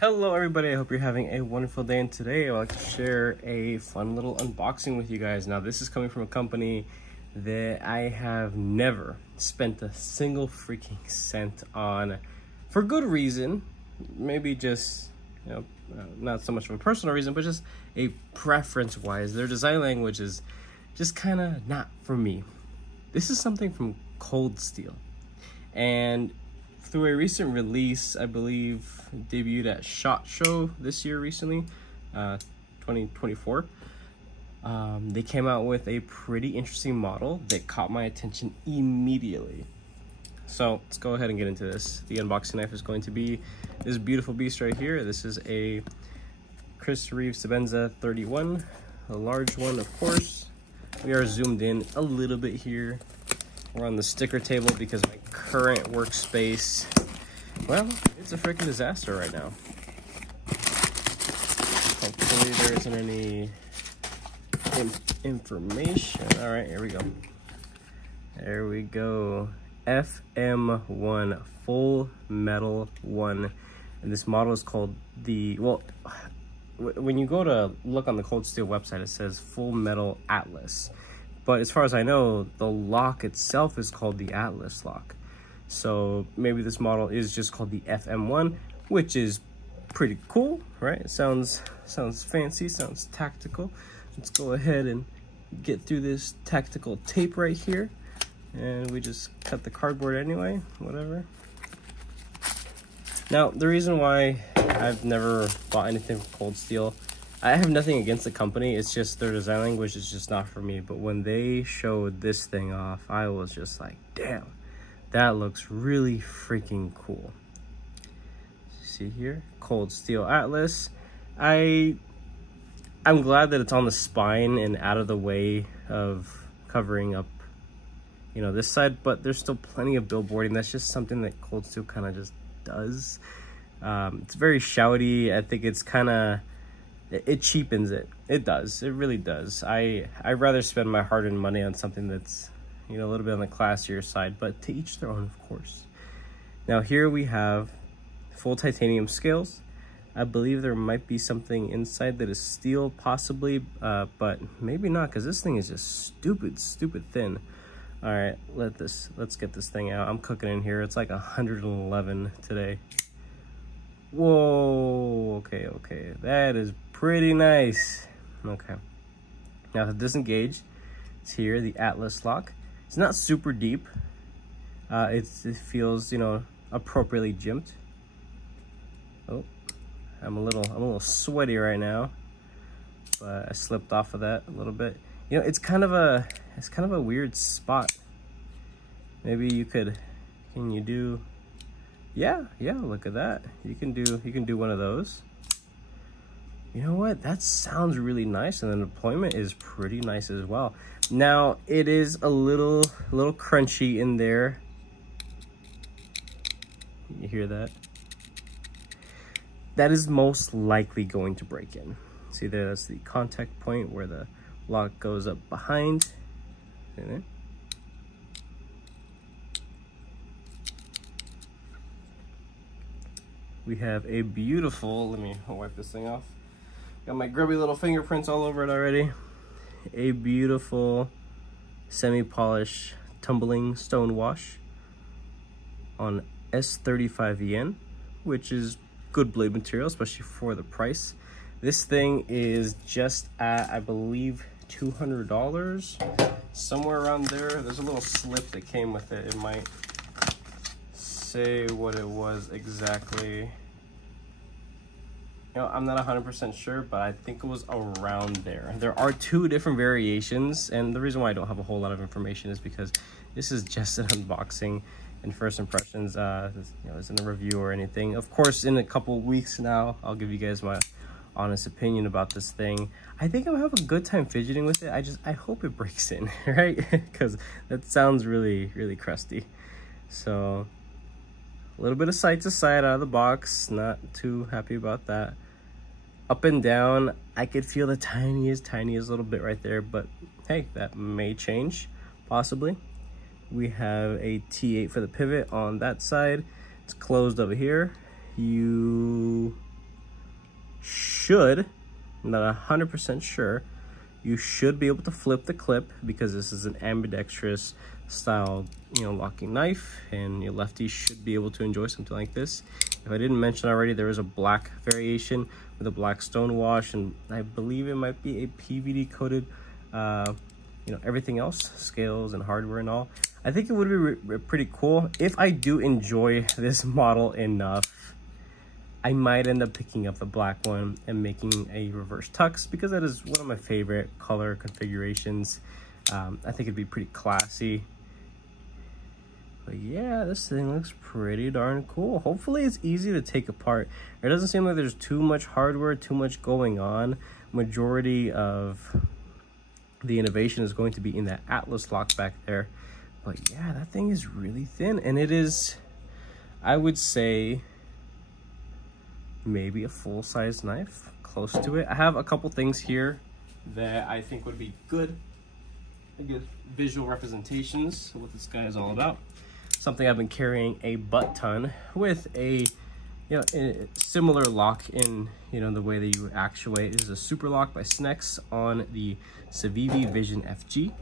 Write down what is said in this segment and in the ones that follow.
Hello everybody, I hope you're having a wonderful day, and today I would like to share a fun little unboxing with you guys. Now this is coming from a company that I have never spent a single freaking cent on, for good reason. Maybe just, not so much of a personal reason, but just a preference wise. Their design language is just kind of not for me. This is something from Cold Steel, and through a recent release, I believe debuted at SHOT Show this year recently, 2024. They came out with a pretty interesting model that caught my attention immediately. So let's go ahead and get into this. The unboxing knife is going to be this beautiful beast right here. This is a Chris Reeve Sebenza 31, a large one, of course. We are zoomed in a little bit here. We're on the sticker table because my current workspace, well, it's a freaking disaster right now. Hopefully there isn't any information. All right, here we go. There we go. FM1, Full Metal 1. And this model is called the, well, when you go to look on the Cold Steel website, it says Full Metal Atlas. But as far as I know, the lock itself is called the Atlas lock. So maybe this model is just called the FM1, which is pretty cool, right? It sounds fancy, sounds tactical. Let's go ahead and get through this tactical tape right here. And we just cut the cardboard anyway, whatever. Now, the reason why I've never bought anything from Cold Steel, I have nothing against the company, it's just their design language is just not for me. But when they showed this thing off, I was just like, damn, that looks really freaking cool. See here, Cold Steel Atlas. I'm glad that it's on the spine and out of the way of covering up, this side, but there's still plenty of billboarding. That's just something that Cold Steel kind of just does. It's very shouty. I think it's kind of, it cheapens it. It does. It really does. I'd rather spend my hard-earned money on something that's, a little bit on the classier side, but to each their own, of course. Now here we have full titanium scales. I believe there might be something inside that is steel, possibly, but maybe not, because this thing is just stupid thin. All right, let's get this thing out. I'm cooking in here. It's like 111 today. Whoa, okay, that is pretty nice. Okay, now to disengage, it's here, the Atlas lock. It's not super deep. It feels, appropriately jimped. Oh, I'm a little sweaty right now, but I slipped off of that a little bit. It's kind of a weird spot. Maybe you could, can you do? Yeah, look at that. You can do one of those. You know what? That sounds really nice, and the deployment is pretty nice as well. Now, it is a little crunchy in there. You hear that? That is most likely going to break in. See there, that's the contact point where the lock goes up behind. See there? We have a beautiful, let me wipe this thing off. Got my grubby little fingerprints all over it already. A beautiful semi-polished tumbling stone wash on S35 yen, which is good blade material, especially for the price. This thing is just at, I believe, $200, somewhere around there. There's a little slip that came with it. It might say what it was exactly. I'm not 100% sure, but I think it was around there. There are two different variations, and the reason why I don't have a whole lot of information is because this is just an unboxing and first impressions. It's in a review or anything. Of course, in a couple weeks now, I'll give you guys my honest opinion about this thing. I think I'll have a good time fidgeting with it. I hope it breaks in, right? Because that sounds really crusty. So a little bit of side to side out of the box, not too happy about that. Up and down, I could feel the tiniest little bit right there, but hey, that may change, possibly. We have a T8 for the pivot on that side. It's closed over here. You should, I'm not 100% sure, you should be able to flip the clip because this is an ambidextrous style, you know, locking knife, and your lefties should be able to enjoy something like this. If I didn't mention already, there is a black variation with a black stone wash, and I believe it might be a PVD coated, you know, everything else, scales and hardware and all. I think it would be pretty cool. If I do enjoy this model enough, I might end up picking up the black one and making a reverse tux, because that is one of my favorite color configurations. I think it'd be pretty classy. But yeah, this thing looks pretty darn cool. Hopefully it's easy to take apart. It doesn't seem like there's too much hardware, too much going on. Majority of the innovation is going to be in that Atlas lock back there. But yeah, that thing is really thin, and it is, I would say, maybe a full-size knife, close to it. I have a couple things here that I think would be good, I guess, visual representations of what this guy is all about. Something I've been carrying a butt ton with a, you know, a similar lock in, you know, the way that you actuate. It is a super lock by Snex on the Civivi Vision FG.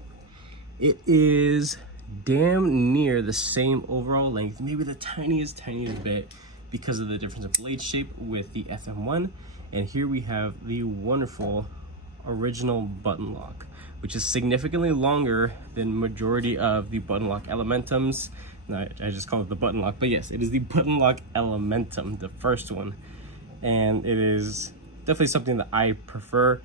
It is damn near the same overall length, maybe the tiniest bit, because of the difference of blade shape with the FM1. And here we have the wonderful original button lock, which is significantly longer than majority of the button lock Elementums. I just call it the button lock, but yes, it is the button lock Elementum, the first one. And it is definitely something that I prefer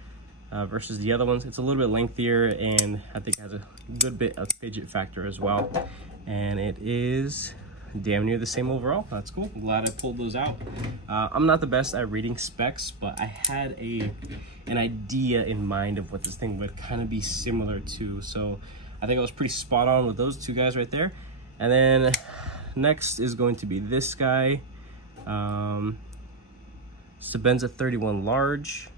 versus the other ones. It's a little bit lengthier, and I think it has a good bit of fidget factor as well. And it is damn near the same overall. That's cool. I'm glad I pulled those out. I'm not the best at reading specs, but I had an idea in mind of what this thing would kind of be similar to. So I think I was pretty spot on with those two guys right there. And then next is going to be this guy, Sebenza 31 large.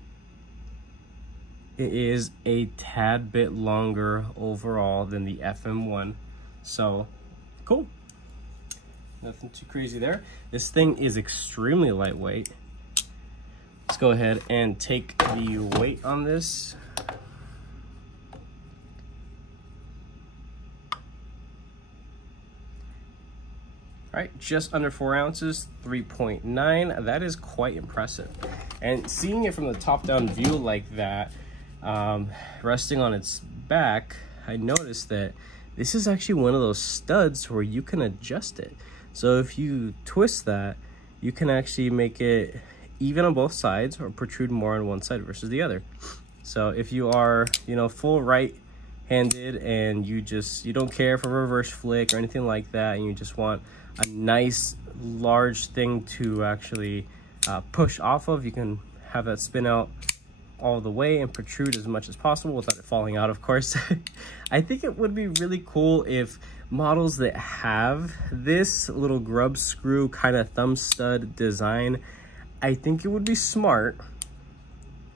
It is a tad bit longer overall than the FM1. So cool. Nothing too crazy there. This thing is extremely lightweight. Let's go ahead and take the weight on this. All right, just under 4 ounces, 3.9. That is quite impressive. And seeing it from the top-down view like that, resting on its back, I noticed that this is actually one of those studs where you can adjust it. So if you twist that, you can actually make it even on both sides or protrude more on one side versus the other. So if you are, you know, full right-handed and you don't care for reverse flick or anything like that, and you just want a nice large thing to actually push off of, you can have that spin out all the way and protrude as much as possible without it falling out, of course. I think it would be really cool if models that have this little grub screw kind of thumb stud design, I think it would be smart.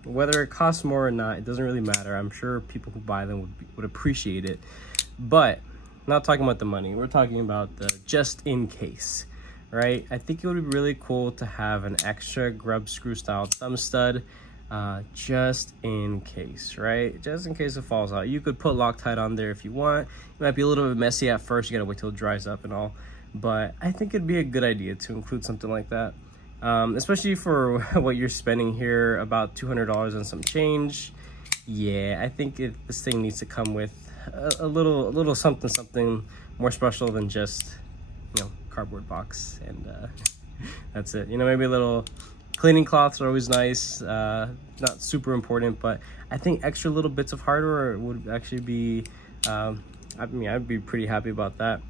Whether it costs more or not, it doesn't really matter. I'm sure people who buy them would appreciate it. But not talking about the money, we're talking about the just in case, right? I think it would be really cool to have an extra grub screw style thumb stud, just in case, right? Just in case it falls out. You could put Loctite on there if you want. It might be a little bit messy at first. You gotta wait till it dries up and all, but I think it'd be a good idea to include something like that, especially for what you're spending here, about $200 and some change. Yeah, I think this thing needs to come with a little something more special than just, you know, cardboard box, and that's it. You know, maybe a little cleaning cloths are always nice, not super important, but I think extra little bits of hardware would actually be, I mean, I'd be pretty happy about that.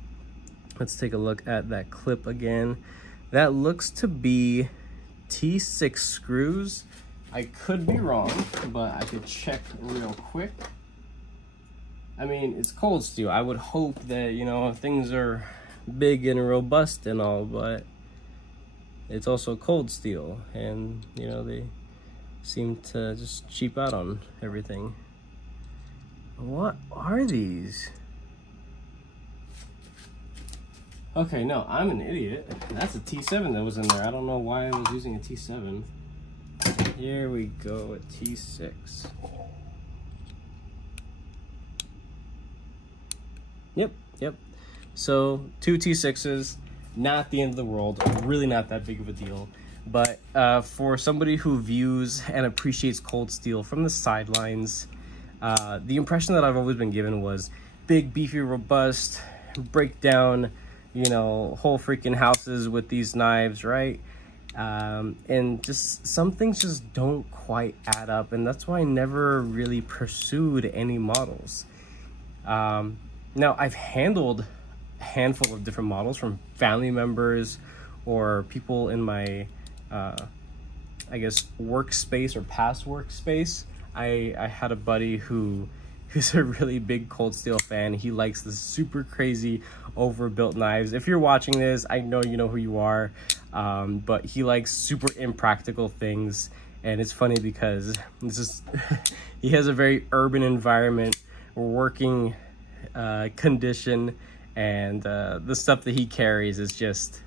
Let's take a look at that clip again. That looks to be T6 screws. I could be wrong, but I could check real quick. I mean, it's cold steel. I would hope that, you know, things are big and robust and all, but it's also cold steel, and, you know, they seem to just cheap out on everything. What are these? Okay, no, I'm an idiot. That's a T7 that was in there. I don't know why I was using a T7. Here we go at T6. Yep. So 2 T6s, not the end of the world, really not that big of a deal. But for somebody who views and appreciates cold steel from the sidelines, the impression that I've always been given was big, beefy, robust, break down, you know, whole freaking houses with these knives, right? And just some things just don't quite add up, and that's why I never really pursued any models. Now, I've handled a handful of different models from family members or people in my, I guess, workspace or past workspace. I had a buddy who's a really big cold steel fan. He likes the super crazy overbuilt knives. If you're watching this, I know you know who you are, but he likes super impractical things. And it's funny because this is he has a very urban environment, working condition, and the stuff that he carries is just,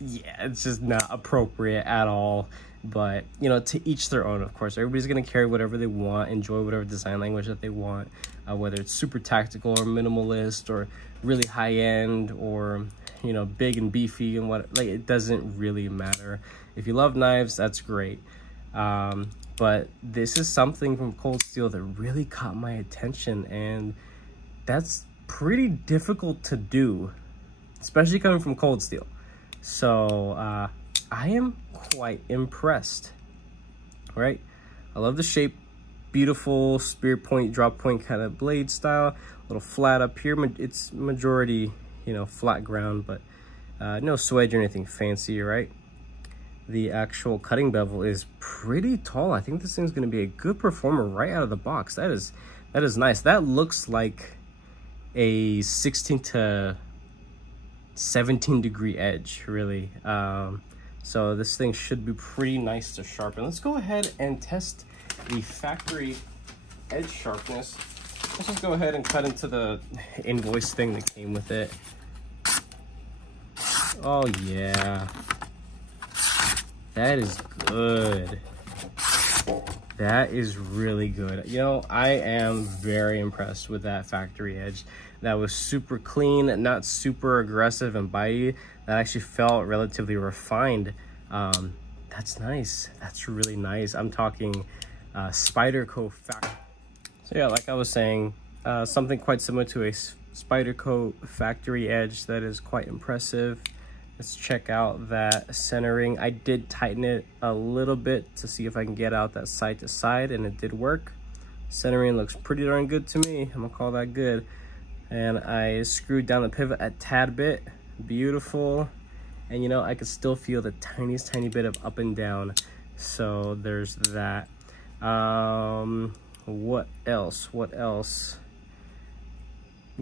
yeah, it's just not appropriate at all. But, you know, to each their own, of course. Everybody's going to carry whatever they want, enjoy whatever design language that they want, whether it's super tactical or minimalist or really high-end or, you know, big and beefy and what, like, it doesn't really matter. If you love knives, that's great. But this is something from Cold Steel that really caught my attention, and that's pretty difficult to do, especially coming from Cold Steel. So, I am quite impressed, right? I love the shape, beautiful spear point, drop point kind of blade style, a little flat up here. It's majority, you know, flat ground, but no swedge or anything fancy, right? The actual cutting bevel is pretty tall. I think this thing's going to be a good performer right out of the box. That is nice. That looks like a 16 to 17 degree edge, really. So this thing should be pretty nice to sharpen. Let's go ahead and test the factory edge sharpness. Let's just go ahead and cut into the invoice thing that came with it. Oh yeah, that is good. That is really good. You know, I am very impressed with that factory edge. That was super clean, not super aggressive and bitey. That actually felt relatively refined. That's nice. That's really nice. I'm talking Spyderco factory. So yeah, like I was saying, something quite similar to a Spyderco factory edge that is quite impressive. Let's check out that centering. I did tighten it a little bit to see if I can get out that side to side, and it did work. Centering looks pretty darn good to me. I'm gonna call that good. And I screwed down the pivot a tad bit. Beautiful. And you know, I could still feel the tiniest tiny bit of up and down. So there's that. What else?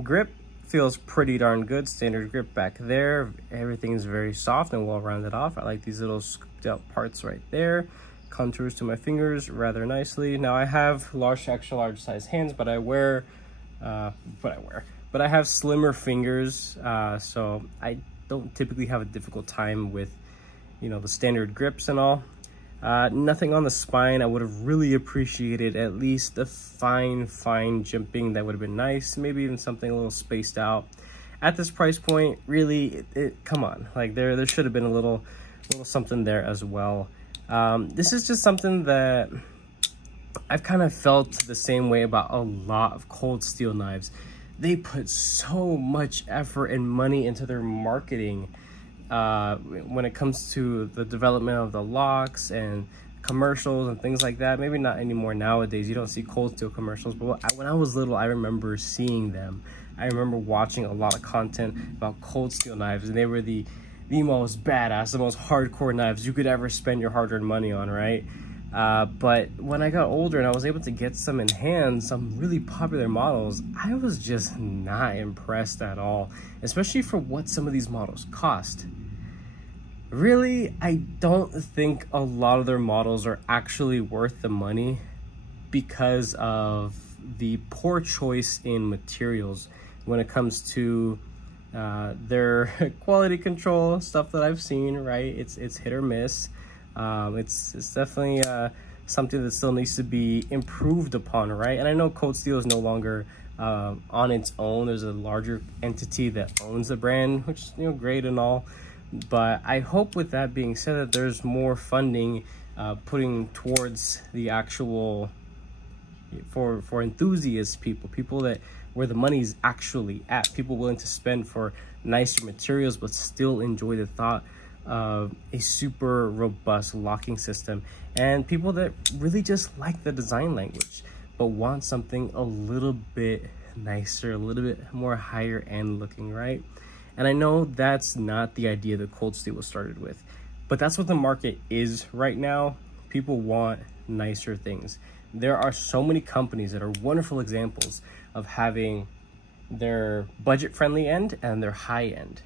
Grip feels pretty darn good. Standard grip back there. Everything is very soft and well rounded off. I like these little scooped out parts right there. Contours to my fingers rather nicely. Now I have large, extra large size hands, but I have slimmer fingers, so I don't typically have a difficult time with, you know, the standard grips and all. Nothing on the spine. I would have really appreciated at least a fine jimping. That would have been nice. Maybe even something a little spaced out. At this price point, really, come on, like there should have been a little something there as well. This is just something that I've kind of felt the same way about a lot of Cold Steel knives. They put so much effort and money into their marketing when it comes to the development of the locks and commercials and things like that. Maybe not anymore nowadays. You don't see Cold Steel commercials, but when I was little, I remember seeing them. I remember watching a lot of content about Cold Steel knives, and they were the most badass, the most hardcore knives you could ever spend your hard-earned money on, right? But when I got older and I was able to get some in hand, some really popular models, I was just not impressed at all, especially for what some of these models cost. Really, I don't think a lot of their models are actually worth the money because of the poor choice in materials when it comes to their quality control stuff that I've seen, right? It's hit or miss. It's definitely something that still needs to be improved upon, right? And I know cold steel is no longer on its own. There's a larger entity that owns the brand, which is, you know, great and all. But I hope, with that being said, that there's more funding putting towards the actual for enthusiast people that where the money's actually at, people willing to spend for nicer materials but still enjoy the thought of a super robust locking system, and people that really just like the design language but want something a little bit nicer, a little bit more higher end looking, right? And I know that's not the idea that cold steel was started with, but that's what the market is right now. People want nicer things. There are so many companies that are wonderful examples of having their budget-friendly end and their high end.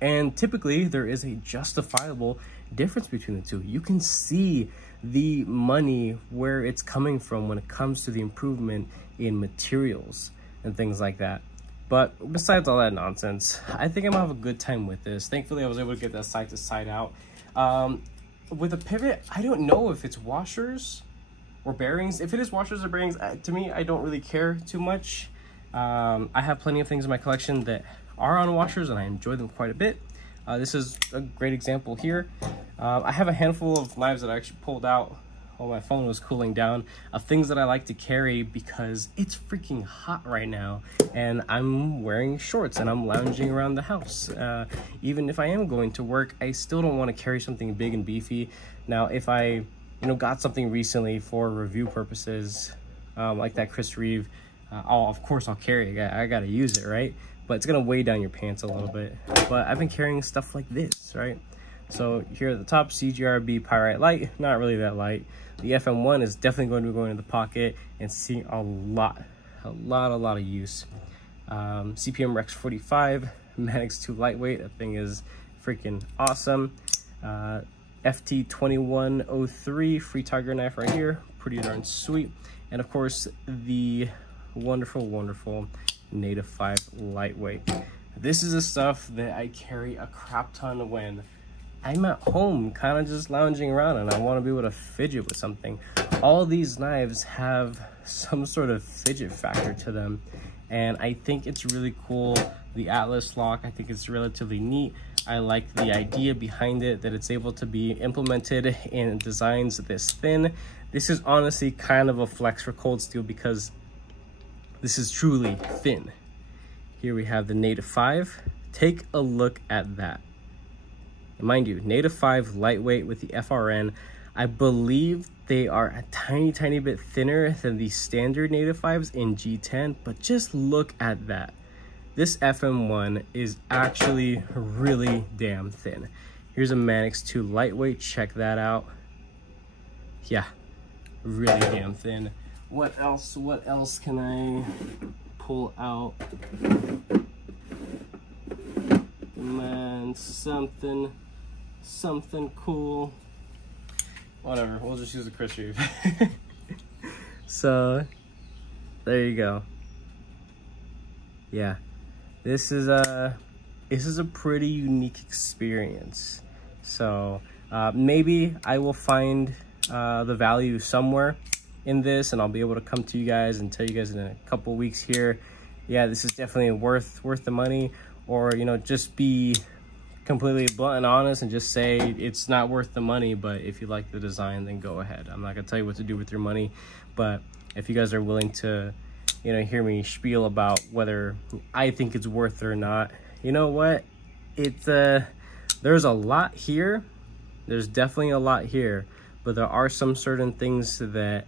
And typically there is a justifiable difference between the two. You can see the money where it's coming from when it comes to the improvement in materials and things like that. But besides all that nonsense, I think I'm gonna have a good time with this. Thankfully, I was able to get that side to side out. With a pivot, I don't know if it's washers or bearings. If it is washers or bearings, to me, I don't really care too much. I have plenty of things in my collection that are on washers and I enjoy them quite a bit. This is a great example here. I have a handful of knives that I actually pulled out while my phone was cooling down, of things that I like to carry because it's freaking hot right now and I'm wearing shorts and I'm lounging around the house. Even if I am going to work, I still don't want to carry something big and beefy. Now, if I got something recently for review purposes, like that Chris Reeve, of course I'll carry it. I gotta use it, right? But it's gonna weigh down your pants a little bit. But I've been carrying stuff like this, right? So here at the top, CGRB Pyrite Light, not really that light. The FM1 is definitely going to be going in the pocket and seeing a lot of use. CPM Rex 45, Manix 2 lightweight, that thing is freaking awesome. FT 2103 Free Tiger knife right here, pretty darn sweet. And of course the wonderful Native 5 lightweight. This is the stuff that I carry a crap ton when I'm at home kind of just lounging around and I want to be able to fidget with something. All these knives have some sort of fidget factor to them, and I think it's really cool. The Atlas lock, I think it's relatively neat. I like the idea behind it, that it's able to be implemented in designs this thin. This is honestly kind of a flex for cold steel because this is truly thin. Here we have the Native 5. Take a look at that. And mind you, Native 5 lightweight with the FRN. I believe they are a tiny bit thinner than the standard Native 5s in G10, but just look at that. This FM1 is actually really damn thin. Here's a Manix 2 lightweight, check that out. Yeah, really damn thin. What else can I pull out? Man, something cool. Whatever, we'll just use a Chris Reeve. So there you go. Yeah, this is a pretty unique experience. So maybe I will find the value somewhere in this, and I'll be able to come to you guys and tell you guys in a couple weeks here, yeah, this is definitely worth the money, or just be completely blunt and honest and just say it's not worth the money, but if you like the design, then go ahead. I'm not gonna tell you what to do with your money, but if you guys are willing to hear me spiel about whether I think it's worth it or not, you know what, it's there's a lot here. There's definitely a lot here, but there are some certain things that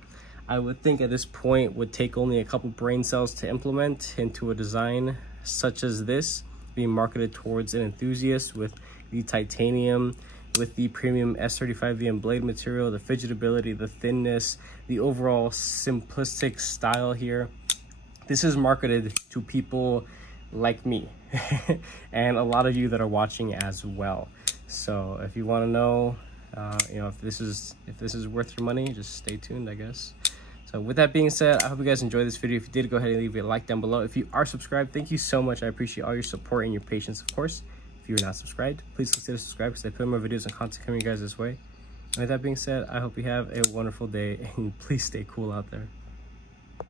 I would think at this point would take only a couple brain cells to implement into a design such as this, being marketed towards an enthusiast, with the titanium, with the premium S35VM blade material, the fidgetability, the thinness, the overall simplistic style here. This is marketed to people like me and a lot of you that are watching as well. So if you want to know if this is worth your money, just stay tuned, I guess. So with that being said, I hope you guys enjoyed this video. If you did, go ahead and leave a like down below. If you are subscribed, thank you so much. I appreciate all your support and your patience, of course. If you're not subscribed, please consider subscribing because I put more videos and content coming you guys this way. With that being said, I hope you have a wonderful day and please stay cool out there.